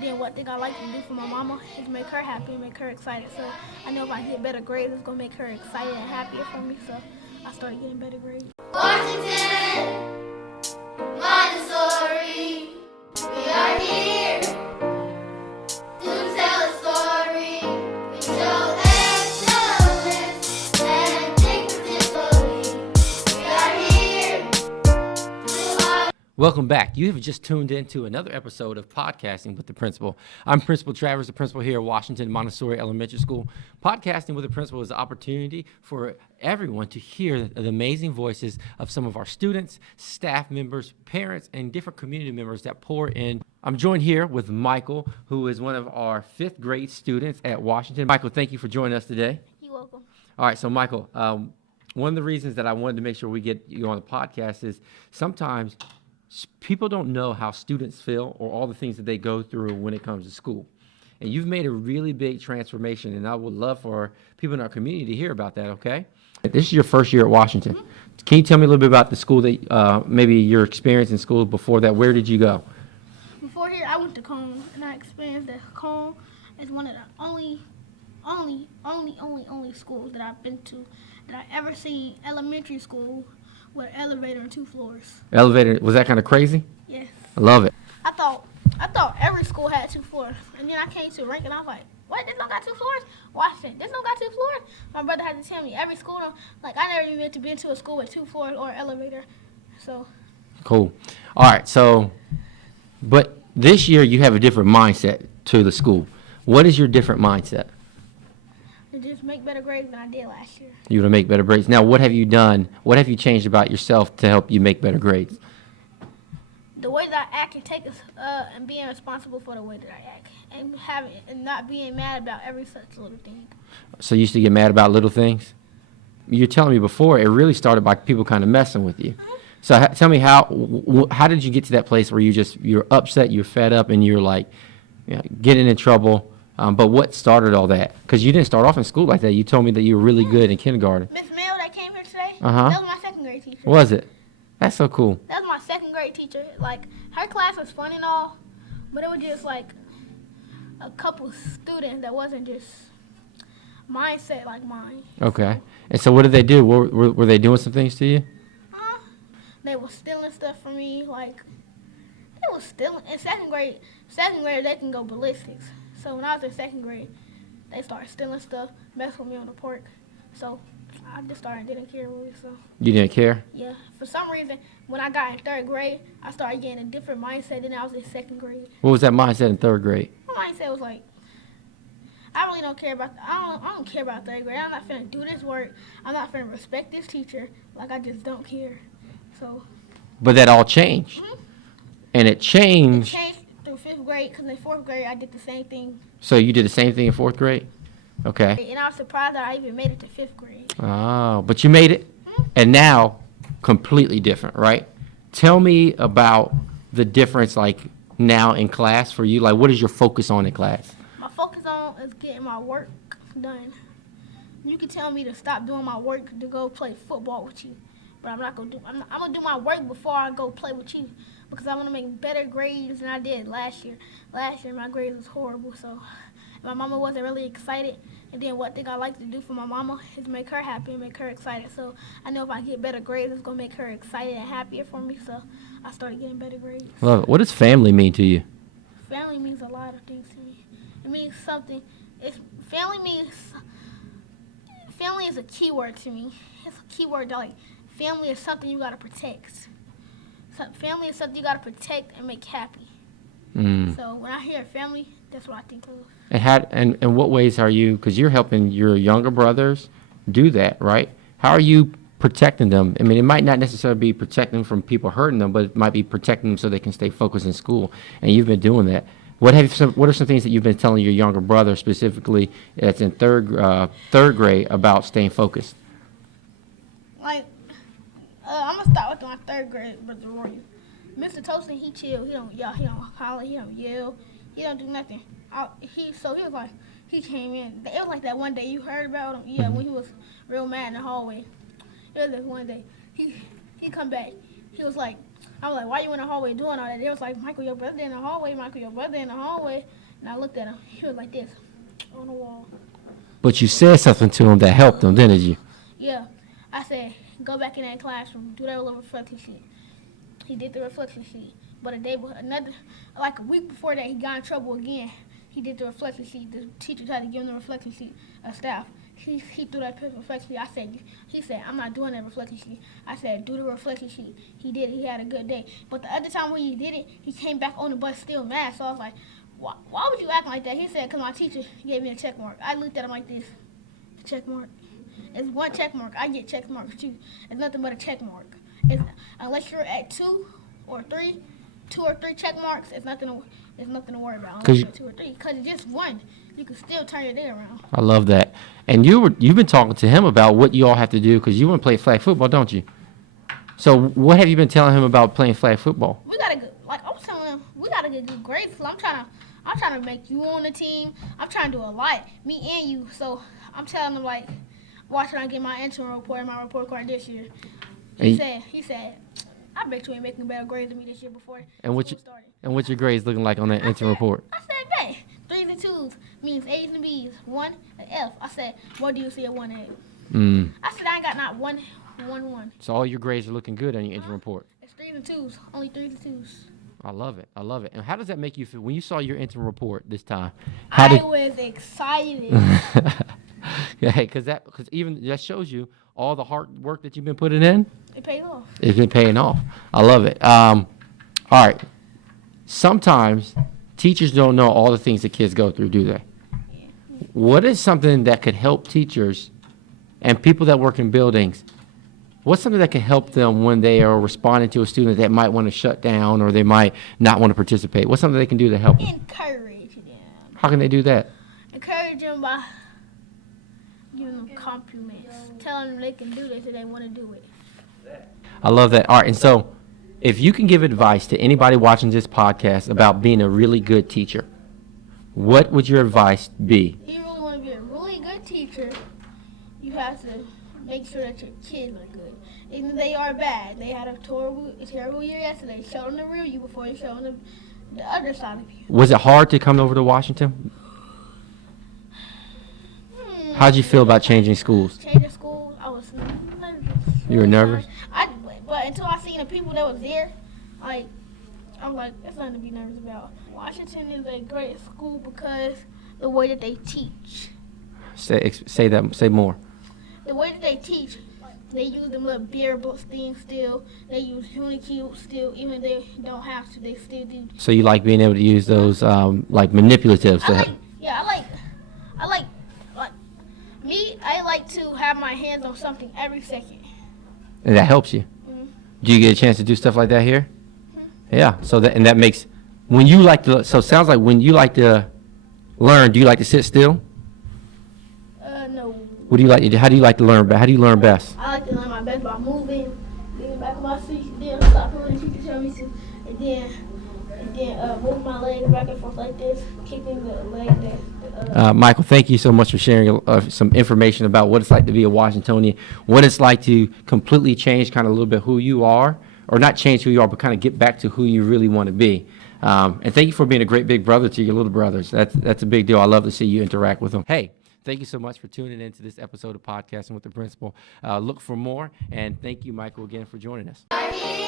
And then what thing I like to do for my mama is make her happy and make her excited. So I know if I get better grades, it's gonna make her excited and happier for me. So I started getting better grades. Washington, Montessori, we are here to tell a story. We show excellence and dignity. We are here to Welcome back. You have just tuned into another episode of Podcasting with the Principal. I'm Principal Travers, the principal here at Washington Montessori Elementary School. Podcasting with the Principal is an opportunity for everyone to hear the amazing voices of some of our students, staff members, parents, and different community members that pour in. I'm joined here with Michael, who is one of our 5th grade students at Washington. Michael, thank you for joining us today. You're welcome. All right, so Michael, one of the reasons that I wanted to make sure we get you on the podcast is sometimes people don't know how students feel or all the things that they go through when it comes to school. And you've made a really big transformation, and I would love for people in our community to hear about that, okay? This is your first year at Washington. Mm-hmm. Can you tell me a little bit about the school that maybe your experience in school before that? Where did you go? Before here, I went to Cone, and I experienced that Cone is one of the only schools that I've been to that I ever seen elementary school with an elevator and 2 floors. Elevator, was that kind of crazy? Yes. I love it. I thought every school had 2 floors. And then I came to Rank and I was like, what, this don't got 2 floors? Washington, this don't got 2 floors? My brother had to tell me every school don't, like I never even been to a school with 2 floors or an elevator. So. Cool. All right, so, but this year you have a different mindset to the school. What is your different mindset? To just make better grades than I did last year. You want to make better grades. Now, what have you done? What have you changed about yourself to help you make better grades? The way that I act and take and being responsible for the way that I act and not being mad about every such little thing. So you used to get mad about little things? You're telling me before it really started by people kind of messing with you. Mm-hmm. So tell me how did you get to that place where you're upset, you're fed up, and you're like, you know, getting in trouble? But what started all that? Because you didn't start off in school like that. You told me that you were really good in kindergarten. Miss Mel that came here today, Uh-huh. that was my 2nd grade teacher. Was it? That's so cool. That was my 2nd grade teacher. Like, her class was fun and all, but it was just like a couple students that wasn't just mindset like mine. Okay. And so what did they do? Were they doing some things to you? They were stealing stuff from me. Like, they was stealing. In 2nd grade, they can go ballistics. So when I was in 2nd grade, they started stealing stuff, messing with me on the park. So I just didn't care really. So You didn't care? yeah, for some reason, when I got in 3rd grade, I started getting a different mindset than I was in 2nd grade. What was that mindset in 3rd grade? My mindset was like, I really don't care about. I don't care about 3rd grade. I'm not finna do this work. I'm not finna respect this teacher. Like, I just don't care. So. But that all changed. Mm-hmm. And it changed. It changed through 5th grade, because in 4th grade I did the same thing. So you did the same thing in 4th grade? Okay. And I was surprised that I even made it to 5th grade. Oh, but you made it. Mm-hmm. And now, completely different, right? Tell me about the difference, like, now in class for you. Like, what is your focus on in class? My focus on is getting my work done. You can tell me to stop doing my work to go play football with you, but I'm not gonna do. I'm gonna do my work before I go play with you, because I want to make better grades than I did last year. Last year my grades was horrible, so my mama wasn't really excited. And then what thing I like to do for my mama is make her happy and make her excited. So I know if I get better grades, it's gonna make her excited and happier for me. So I started getting better grades. Love it. What does family mean to you? Family means a lot of things to me. It means something. Family is a key word to me. It's a key word that, like, family is something you gotta protect. So family is something you gotta protect and make happy. Mm. So when I hear family, that's what I think of. And in what ways are you, because you're helping your younger brothers do that, right? How are you protecting them? I mean, it might not necessarily be protecting them from people hurting them, but it might be protecting them so they can stay focused in school. And you've been doing that. What are some things that you've been telling your younger brother, specifically that's in third grade, about staying focused? Like, I'm gonna start with my 3rd grade brother Roy. Mr. Toaston, he chill. He don't yell. He don't holler. He don't yell. He don't do nothing. He was like, he came in. It was like that one day you heard about him. Yeah, when he was real mad in the hallway. It was that one day. He come back. He was like, I was like, why you in the hallway doing all that? They was like, Michael, your brother in the hallway. Michael, your brother in the hallway. And I looked at him. He was like this on the wall. But you said something to him that helped him, didn't you? Yeah. I said, go back in that classroom. Do that little reflection sheet. He did the reflection sheet. But a week before that, he got in trouble again. He did the reflection sheet. The teacher tried to give him the reflection sheet of staff. He threw that reflection sheet. He said, I'm not doing that reflection sheet. I said, do the reflection sheet. He did it. He had a good day. But the other time when he did it, he came back on the bus still mad. So I was like, why would you act like that? He said, because my teacher gave me a check mark. I looked at him like this. Check mark. It's one check mark. I get check marks too. It's nothing but a check mark. Unless you're at two or three check marks, it's nothing to worry about. Unless you're 2 or 3, because it's just one. You can still turn your day around. I love that. And you've been talking to him about what you all have to do because you want to play flag football, don't you? So what have you been telling him about playing flag football? We gotta I was telling him, we gotta get good grades. So I'm trying to make you on the team. I'm trying to do a lot, me and you. So I'm telling him watch when I get my interim report and my report card this year. He said, I bet you ain't making better grades than me this year before school started. And what's your grades looking like on that interim report? I said, bet. 3s and 2s means A's and B's. 1 an F. I said, what do you see a 1 A? I said, I ain't got not one. So all your grades are looking good on your interim report. It's 3s and 2s. Only 3s and 2s. I love it. And how does that make you feel when you saw your interim report this time? I was excited. Yeah, because even that shows you all the hard work that you've been putting in. It pays off. It's been paying off. I love it. All right. Sometimes teachers don't know all the things that kids go through, do they? Yeah. What is something that could help teachers and people that work in buildings? What's something that can help them when they are responding to a student that might want to shut down or they might not want to participate? What's something they can do to help them? Encourage them. How can they do that? Encourage them by giving them compliments. Telling them they can do this if they want to do it. I love that. All right, and so if you can give advice to anybody watching this podcast about being a really good teacher, what would your advice be? If you really want to be a really good teacher, you have to make sure that your kids are good. Even if they are bad, they had a terrible year yesterday. Show them the real you before you show them the other side of you. Was it hard to come over to Washington? How'd you feel about changing schools? Changing schools, I was nervous. You were nervous? But until I seen the people that was there, I'm like, that's nothing to be nervous about. Washington is a great school because the way that they teach. Say more. The way that they teach, they use them little beer books things still. They use Unicube still, even if they don't have to, they still do. So you like being able to use those like manipulatives? I like to have my hands on something every second. And that helps you. Mm-hmm. Do you get a chance to do stuff like that here? Mm-hmm. Yeah. So that makes when you like to. So it sounds like when you like to learn, do you like to sit still? No. What do you like to do? How do you like to learn? How do you learn best? I like to learn my best by moving, leaning back on my seat, then stopping when the teacher tells me to, and then moving my legs back and forth like this, kicking the leg Michael, thank you so much for sharing some information about what it's like to be a Washingtonian, what it's like to completely change kind of a little bit who you are, or not change who you are, but kind of get back to who you really want to be. And thank you for being a great big brother to your little brothers. That's a big deal. I love to see you interact with them. Hey, thank you so much for tuning in to this episode of Podcasting with the Principal. Look for more, and thank you, Michael, again for joining us.